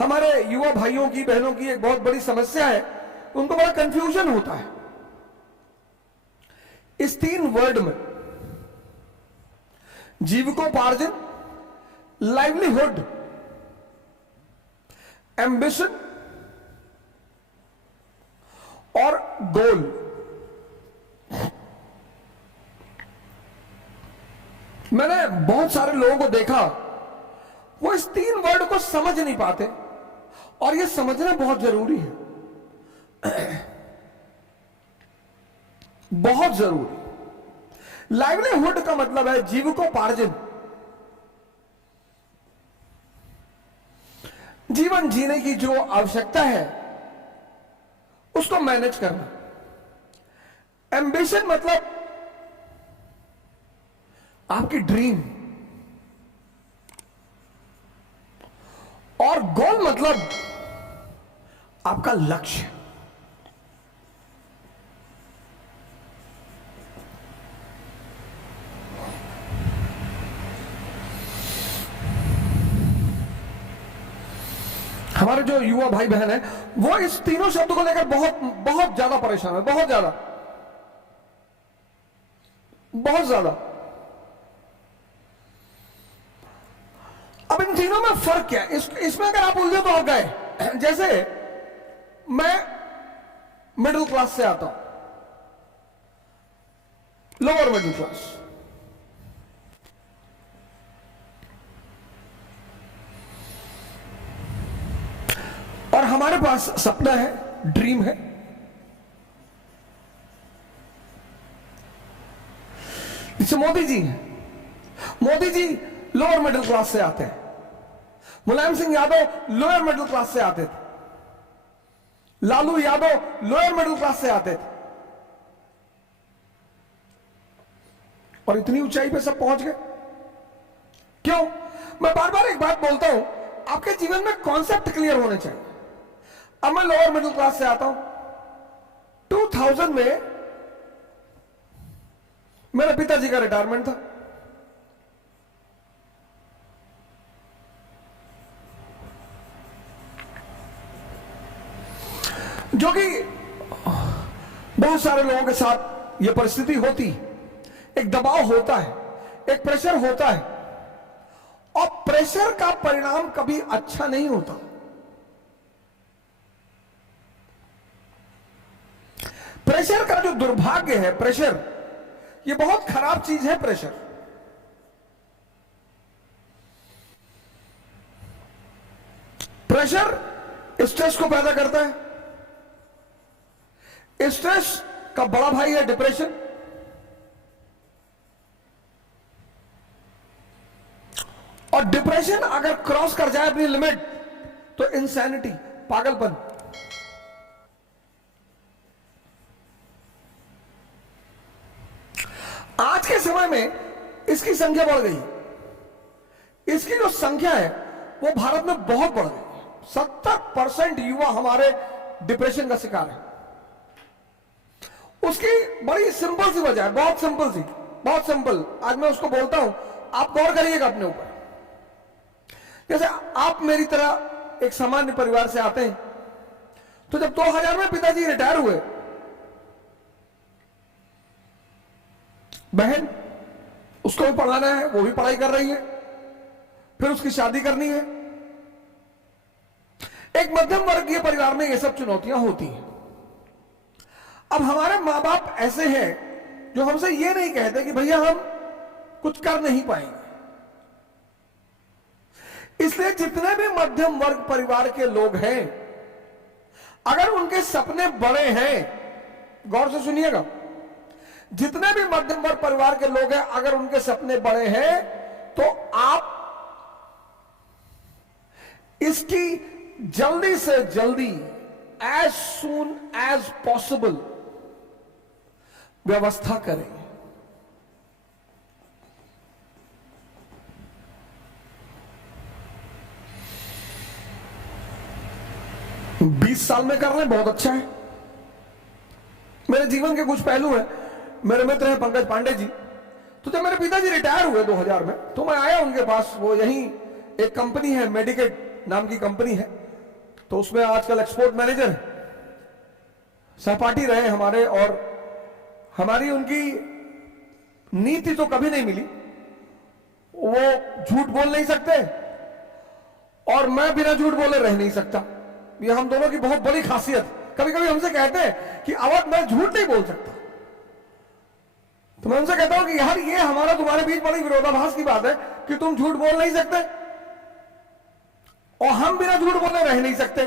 हमारे युवा भाइयों की बहनों की एक बहुत बड़ी समस्या है, उनको बड़ा कंफ्यूजन होता है इस 3 वर्ड में, जीविकोपार्जन, लाइवलीहुड, एम्बिशन और गोल। मैंने बहुत सारे लोगों को देखा, वो इस 3 वर्ड को समझ नहीं पाते, और ये समझना बहुत जरूरी है, बहुत जरूरी। लाइवलीहुड का मतलब है जीविकोपार्जन, जीवन जीने की जो आवश्यकता है उसको मैनेज करना। एम्बिशन मतलब आपकी ड्रीम, और गोल मतलब आपका लक्ष्य। हमारे जो युवा भाई बहन है वो इस तीनों शब्दों को लेकर बहुत बहुत ज्यादा परेशान है, बहुत ज्यादा, बहुत ज्यादा। अब इन तीनों में फर्क क्या है? इसमें अगर आप उलझे तो आप गए। जैसे मैं मिडिल क्लास से आता हूं, लोअर मिडिल क्लास, और हमारे पास सपना है, ड्रीम है। जैसे Modi ji lower middle class से आते हैं, Mulayam Singh Yadav lower middle class से आते थे, Lalu Yadav lower middle class से आते थे, और इतनी ऊंचाई पे सब पहुंच गए। क्यों? मैं बार बार एक बात बोलता हूं, आपके जीवन में कॉन्सेप्ट क्लियर होने चाहिए। अब मैं लोअर मिडिल क्लास से आता हूं, 2000 में मेरे पिताजी का रिटायरमेंट था, जो कि बहुत सारे लोगों के साथ यह परिस्थिति होती, एक दबाव होता है, एक प्रेशर होता है, और प्रेशर का परिणाम कभी अच्छा नहीं होता। प्रेशर का जो दुर्भाग्य है, प्रेशर ये बहुत खराब चीज है। प्रेशर स्ट्रेस को पैदा करता है। स्ट्रेस का बड़ा भाई है डिप्रेशन, और डिप्रेशन अगर क्रॉस कर जाए अपनी लिमिट तो इंसैनिटी, पागलपन। आज के समय में इसकी संख्या बढ़ गई, इसकी जो संख्या है वो भारत में बहुत बढ़ गई। 70% युवा हमारे डिप्रेशन का शिकार है। उसकी बड़ी सिंपल सी वजह है, बहुत सिंपल। आज मैं उसको बोलता हूं, आप गौर करिएगा अपने ऊपर। जैसे आप मेरी तरह एक सामान्य परिवार से आते हैं, तो जब 2000 में पिताजी रिटायर हुए, बहन उसको भी पढ़ाना है, वो भी पढ़ाई कर रही है, फिर उसकी शादी करनी है। एक मध्यम वर्गीय परिवार में ये सब चुनौतियां होती हैं। अब हमारे मां बाप ऐसे हैं जो हमसे ये नहीं कहते कि भैया हम कुछ कर नहीं पाएंगे। इसलिए जितने भी मध्यम वर्ग परिवार के लोग हैं, अगर उनके सपने बड़े हैं, गौर से सुनिएगा, जितने भी मध्यम वर्ग परिवार के लोग हैं, अगर उनके सपने बड़े हैं, तो आप इसकी जल्दी से जल्दी, एज सून एज पॉसिबल व्यवस्था करें। 20 साल में कर रहे हैं, बहुत अच्छा है। मेरे जीवन के कुछ पहलू हैं। मेरे मित्र हैं पंकज पांडे जी, तो जब मेरे पिताजी रिटायर हुए 2000 में, तो मैं आया उनके पास। वो यहीं एक कंपनी है, मेडिकेट नाम की कंपनी है, तो उसमें आजकल एक्सपोर्ट मैनेजर सहपाठी रहे हमारे, और हमारी उनकी नीति तो कभी नहीं मिली। वो झूठ बोल नहीं सकते और मैं बिना झूठ बोले रह नहीं सकता। ये हम दोनों की बहुत बड़ी खासियत। कभी कभी हमसे कहते हैं कि अवध मैं झूठ नहीं बोल सकता, तो मैं उनसे कहता हूं कि यार ये हमारा तुम्हारे बीच बड़ी विरोधाभास की बात है कि तुम झूठ बोल नहीं सकते और हम बिना झूठ बोले रह नहीं सकते,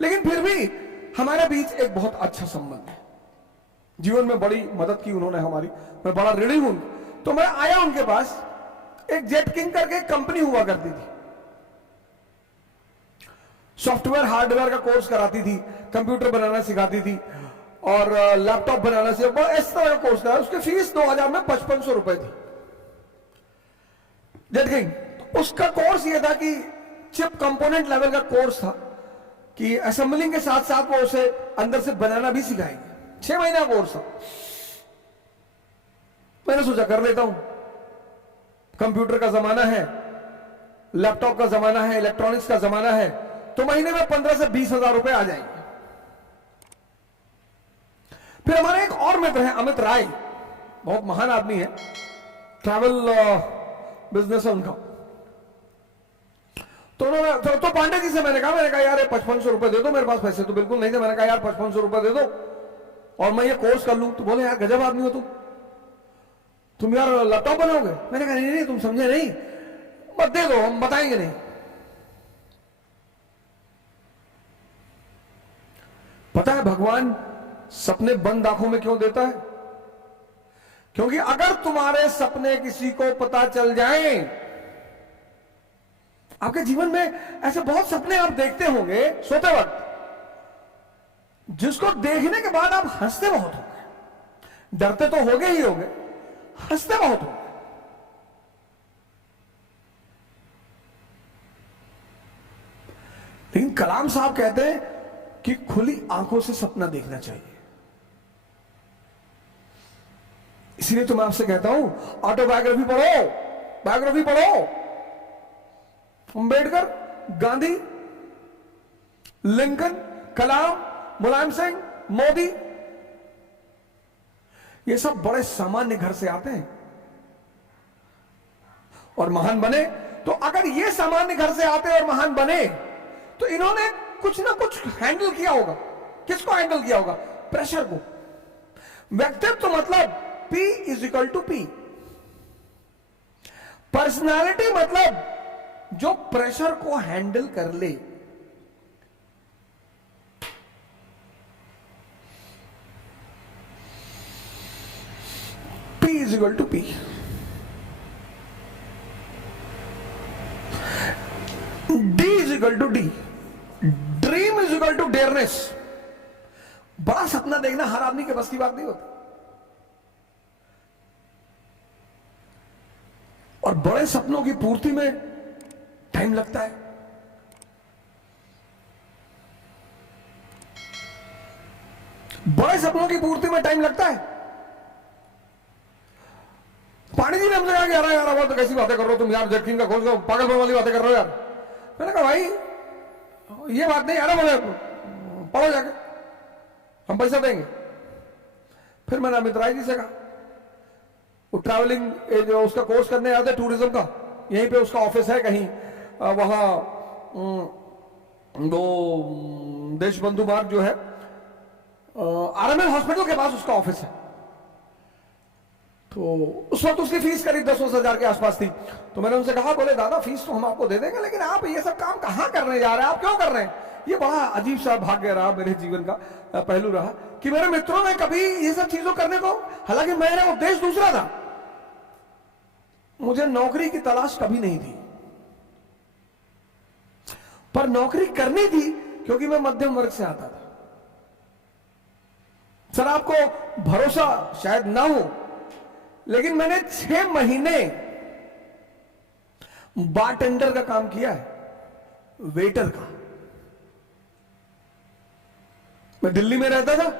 लेकिन फिर भी हमारे बीच एक बहुत अच्छा संबंध है। जीवन में बड़ी मदद की उन्होंने हमारी, मैं बड़ा ऋणी हूं। तो मैं आया उनके पास, एक जेट किंग करके कंपनी हुआ करती थी, सॉफ्टवेयर हार्डवेयर का कोर्स कराती थी, कंप्यूटर बनाना सिखाती थी और लैपटॉप बनाना सिखाती, इस तरह का कोर्स कराया। उसकी फीस 2000 में 5500 रुपए थी। जेट किंग उसका कोर्स यह था कि चिप कंपोनेंट लेवल का कोर्स था कि असेंबलिंग के साथ साथ वो उसे अंदर से बनाना भी सिखाएंगे। 6 महीना कोर्स था। मैंने सोचा कर लेता हूं, कंप्यूटर का जमाना है, लैपटॉप का जमाना है, इलेक्ट्रॉनिक्स का जमाना है, तो महीने में 15 से 20 हजार रुपए आ जाएंगे। फिर हमारे एक और मित्र हैं अमित राय, बहुत महान आदमी है, ट्रैवल बिजनेस है उनका। तो उन्होंने तो पांडे जी से मैंने कहा यार 5500 रुपए दे दो, मेरे पास पैसे तो बिल्कुल नहीं थे। मैंने कहा यार 5500 रुपए दे दो और मैं ये कोर्स कर लूं। तो बोले यार गजब आदमी हो तुम यार लैपटॉप बनाओगे। मैंने कहा नहीं तुम समझे नहीं, मत दे दो, हम बताएंगे नहीं। पता है भगवान सपने बंद आंखों में क्यों देता है? क्योंकि अगर तुम्हारे सपने किसी को पता चल जाएं, आपके जीवन में ऐसे बहुत सपने आप देखते होंगे सोते वक्त, जिसको देखने के बाद आप हंसते बहुत होंगे, डरते तो होगे ही होगे, हंसते बहुत होंगे। लेकिन कलाम साहब कहते हैं कि खुली आंखों से सपना देखना चाहिए। इसलिए तो मैं आपसे कहता हूं ऑटोबायोग्राफी पढ़ो, बायोग्राफी पढ़ो। अंबेडकर, गांधी, लिंकन, कलाम, मुलायम सिंह, मोदी, ये सब बड़े सामान्य घर से आते हैं और महान बने। तो अगर ये सामान्य घर से आते और महान बने तो इन्होंने कुछ ना कुछ हैंडल किया होगा। किसको हैंडल किया होगा? प्रेशर को। व्यक्तित्व मतलब P = P। पर्सनालिटी मतलब जो प्रेशर को हैंडल कर ले। P = P। D = D। Dream = dearness. बड़ा सपना देखना हर आदमी के बस की बात नहीं होती, और बड़े सपनों की पूर्ति में टाइम लगता है। बड़े सपनों की पूर्ति में टाइम लगता है। पानी जी ने हमसे कहा कि यार तो कैसी बातें कर रहे हो तुम यार, जेट किंग का खोज पागलपन वाली बातें कर रहे हो यार। मैंने कहा भाई ये बात नहीं, यार बोले पढ़ो जाके, हम पैसा देंगे। फिर मैंने अमित राय जी से कहा, वो ट्रैवलिंग जो उसका कोर्स करने आते टूरिज्म का, यहीं पे उसका ऑफिस है कहीं वहां वो देश बंधु मार्ग जो है RML हॉस्पिटल के पास उसका ऑफिस है। तो उस वक्त उसकी फीस करीब 10-10 हजार के आसपास थी। तो मैंने उनसे कहा, बोले दादा फीस तो हम आपको दे देंगे, लेकिन आप ये सब काम कहां करने जा रहे हैं, आप क्यों कर रहे हैं? ये बड़ा अजीब सा भाग्य रहा मेरे जीवन का, पहलू रहा कि मेरे मित्रों ने कभी ये सब चीजों करने को, हालांकि मेरा उद्देश्य दूसरा था, मुझे नौकरी की तलाश कभी नहीं थी, पर नौकरी करनी थी क्योंकि मैं मध्यम वर्ग से आता था। सर आपको भरोसा शायद ना हो, लेकिन मैंने 6 महीने बारटेंडर का काम किया है, वेटर का। मैं दिल्ली में रहता था,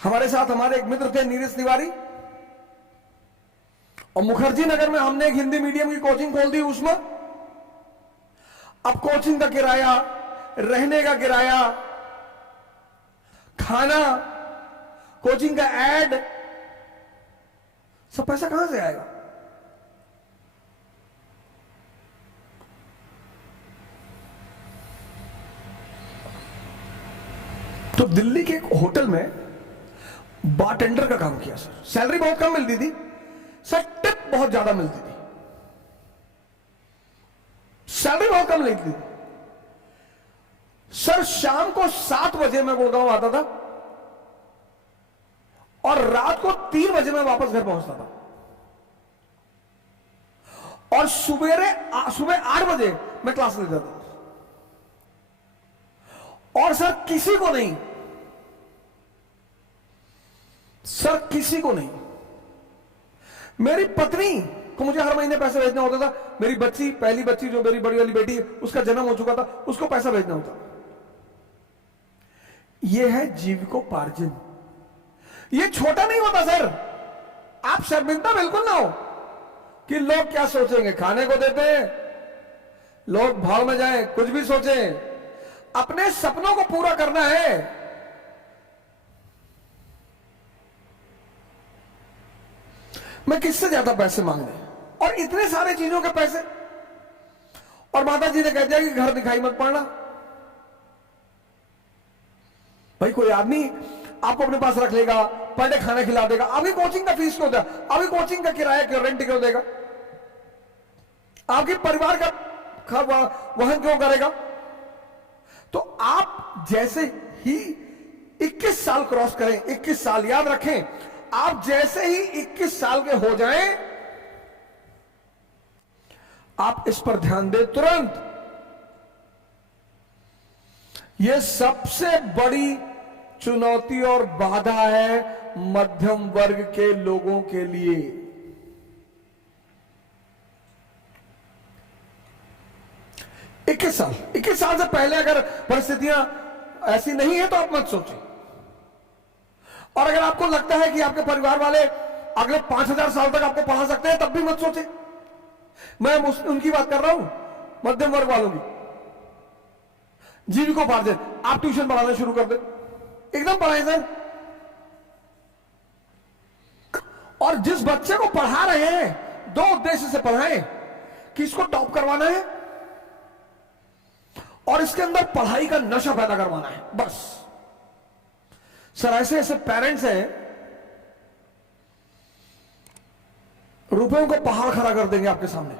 हमारे साथ हमारे एक मित्र थे नीरज तिवारी, और मुखर्जी नगर में हमने एक हिंदी मीडियम की कोचिंग खोल दी उसमें। अब कोचिंग का किराया, रहने का किराया, खाना, कोचिंग का एड, सब पैसा कहां से आएगा? तो दिल्ली के एक होटल में बारटेंडर का काम किया सर। सैलरी बहुत कम मिलती थी सर, टिप बहुत ज्यादा मिलती थी। सैलरी बहुत कम मिलती थी सर। शाम को 7 बजे मैं गुड़गांव आता था और रात को 3 बजे मैं वापस घर पहुंचता था, और सुबह 8 बजे मैं क्लास लेता था। और सर किसी को नहीं, सर किसी को नहीं, मेरी पत्नी को मुझे हर महीने पैसे भेजना होता था। मेरी बच्ची, पहली बच्ची जो मेरी बड़ी वाली बेटी, उसका जन्म हो चुका था, उसको पैसा भेजना होता। यह है जीविकोपार्जन। यह छोटा नहीं होता सर। आप शर्मिंदा बिल्कुल ना हो कि लोग क्या सोचेंगे। खाने को देते हैं, लोग भाव में जाएं, कुछ भी सोचें, अपने सपनों को पूरा करना है। मैं किससे ज्यादा पैसे मांगने, और इतने सारे चीजों के पैसे। और माता जी ने कह दिया कि घर दिखाई मत पड़ना। भाई कोई आदमी आपको अपने पास रख लेगा, पर डे खाना खिला देगा, अभी कोचिंग का फीस क्यों देगा, अभी कोचिंग का किराया क्यों, रेंट क्यों देगा, आपके परिवार का वहन क्यों करेगा? तो आप जैसे ही 21 साल क्रॉस करें, 21 साल याद रखें, आप जैसे ही 21 साल के हो जाएं, आप इस पर ध्यान दें तुरंत। यह सबसे बड़ी चुनौती और बाधा है मध्यम वर्ग के लोगों के लिए। 21 साल से पहले अगर परिस्थितियां ऐसी नहीं है तो आप मत सोचें। और अगर आपको लगता है कि आपके परिवार वाले अगले 5000 साल तक आपको पढ़ा सकते हैं, तब भी मत सोचें। मैं उनकी बात कर रहा हूं, मध्यम वर्ग वालों की। जीविकोपार्जन, आप ट्यूशन पढ़ाना शुरू कर दें, एकदम पढ़ाएं सर। और जिस बच्चे को पढ़ा रहे हैं, 2 उद्देश्य से पढ़ाएं कि इसको टॉप करवाना है और इसके अंदर पढ़ाई का नशा पैदा करवाना है, बस। सर ऐसे ऐसे पेरेंट्स हैं, रुपयों को पहाड़ खड़ा कर देंगे आपके सामने।